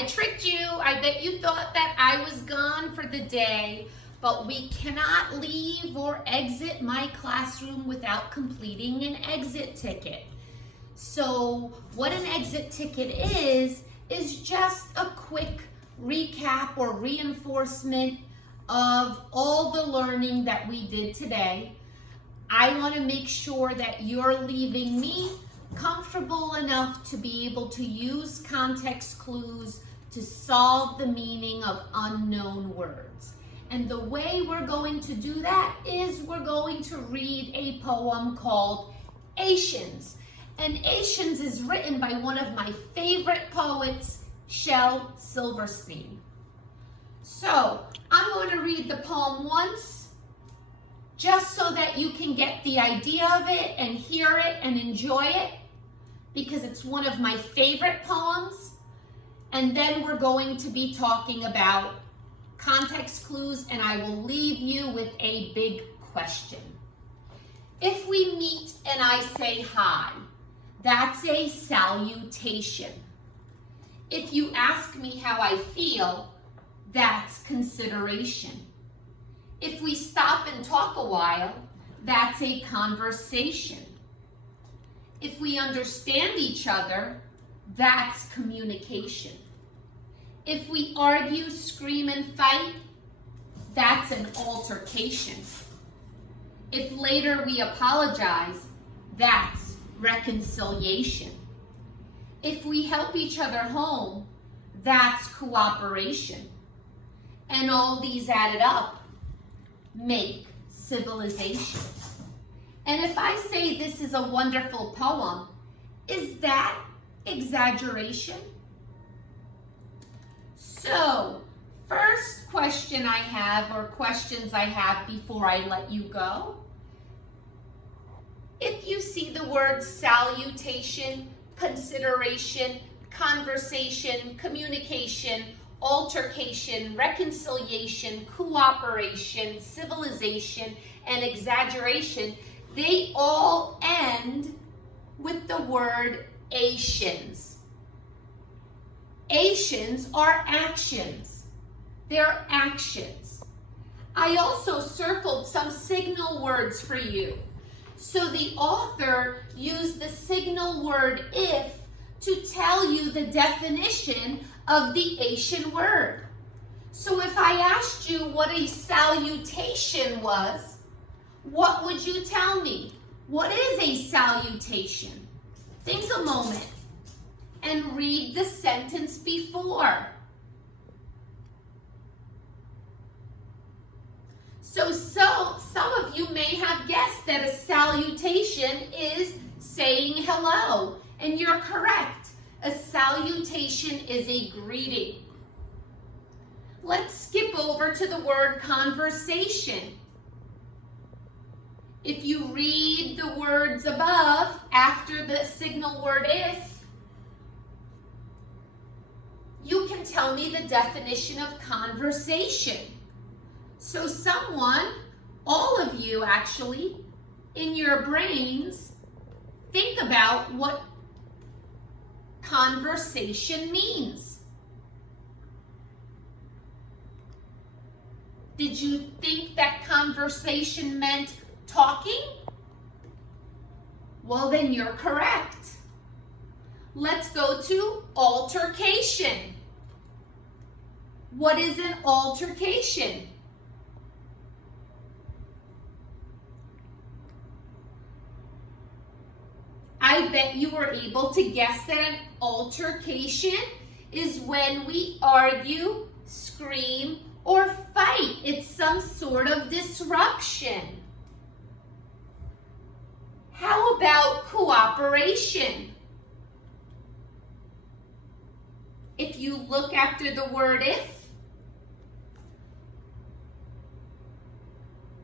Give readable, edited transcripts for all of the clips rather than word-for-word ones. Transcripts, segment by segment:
I tricked you. I bet you thought that I was gone for the day, but we cannot leave or exit my classroom without completing an exit ticket. So what an exit ticket is just a quick recap or reinforcement of all the learning that we did today. I want to make sure that you're leaving me comfortable enough to be able to use context clues to solve the meaning of unknown words. And the way we're going to do that is we're going to read a poem called Asians. And Asians is written by one of my favorite poets, Shel Silverstein. So I'm going to read the poem once, just so that you can get the idea of it and hear it and enjoy it, because it's one of my favorite poems. And then we're going to be talking about context clues, and I will leave you with a big question. If we meet and I say hi, that's a salutation. If you ask me how I feel, that's consideration. If we stop and talk a while, that's a conversation. If we understand each other, that's communication. If we argue, scream, and fight, that's an altercation. If later we apologize, that's reconciliation. If we help each other home, that's cooperation. And all these added up make civilization. And if I say this is a wonderful poem, is that exaggeration? So, first question I have, or questions I have before I let you go. If you see the words salutation, consideration, conversation, communication, altercation, reconciliation, cooperation, civilization, and exaggeration, they all end with the word Asians. Asians are actions. They're actions. I also circled some signal words for you. So the author used the signal word if to tell you the definition of the Asian word. So if I asked you what a salutation was, what would you tell me? What is a salutation? Think a moment and read the sentence before. So some of you may have guessed that a salutation is saying hello, and you're correct. A salutation is a greeting. Let's skip over to the word conversation. If you read the words above after the signal word if, you can tell me the definition of conversation. So someone, all of you actually, in your brains, think about what conversation means. Did you think that conversation meant talking? Well, then you're correct. Let's go to altercation. What is an altercation? I bet you were able to guess that an altercation is when we argue, scream, or fight. It's some sort of disruption. How about cooperation? If you look after the word if,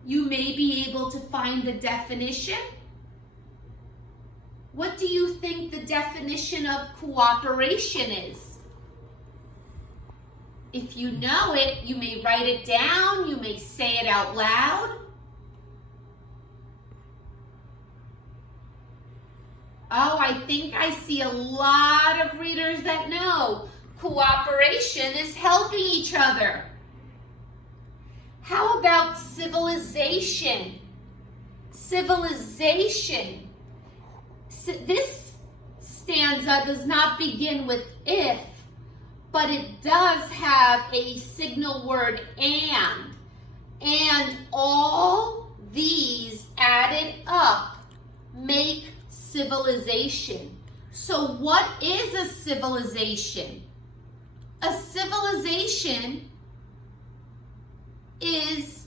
you may be able to find the definition. What do you think the definition of cooperation is? If you know it, you may write it down, you may say it out loud. Oh, I think I see a lot of readers that know. Cooperation is helping each other. How about civilization? Civilization. This stanza does not begin with if, but it does have a signal word and. And all these added up make civilization. So what is a civilization? A civilization is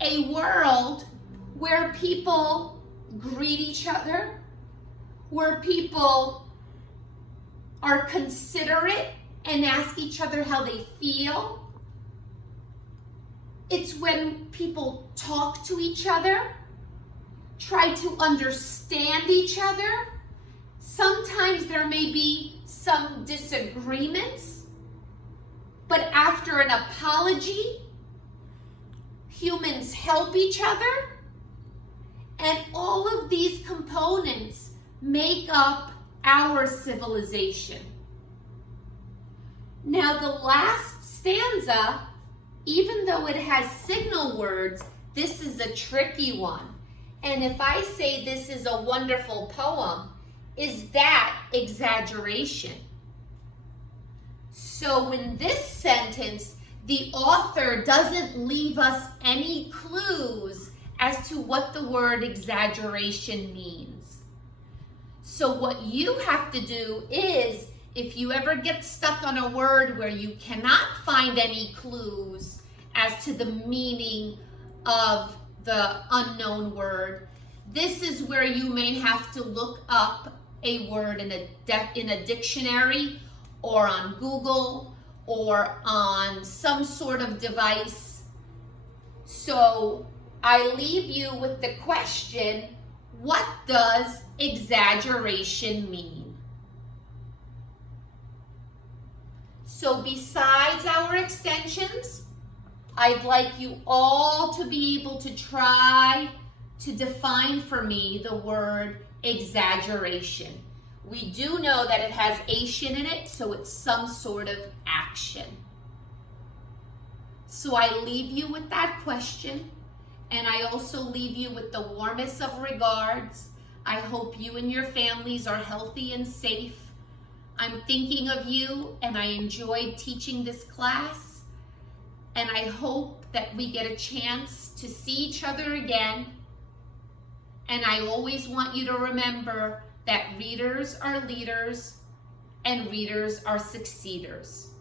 a world where people greet each other, where people are considerate and ask each other how they feel. It's when people talk to each other, try to understand each other. Sometimes there may be some disagreements, but after an apology, humans help each other, and all of these components make up our civilization. Now, the last stanza, even though it has signal words, this is a tricky one. And if I say this is a wonderful poem, is that exaggeration? So in this sentence, the author doesn't leave us any clues as to what the word exaggeration means. So what you have to do is, if you ever get stuck on a word where you cannot find any clues as to the meaning of the unknown word, this is where you may have to look up a word in a dictionary or on Google or on some sort of device. So I leave you with the question, what does exaggeration mean? So besides our extensions, I'd like you all to be able to try to define for me the word exaggeration. We do know that it has ation in it, so it's some sort of action. So I leave you with that question, and I also leave you with the warmest of regards. I hope you and your families are healthy and safe. I'm thinking of you, and I enjoyed teaching this class, and I hope that we get a chance to see each other again. And I always want you to remember that readers are leaders and readers are succeeders.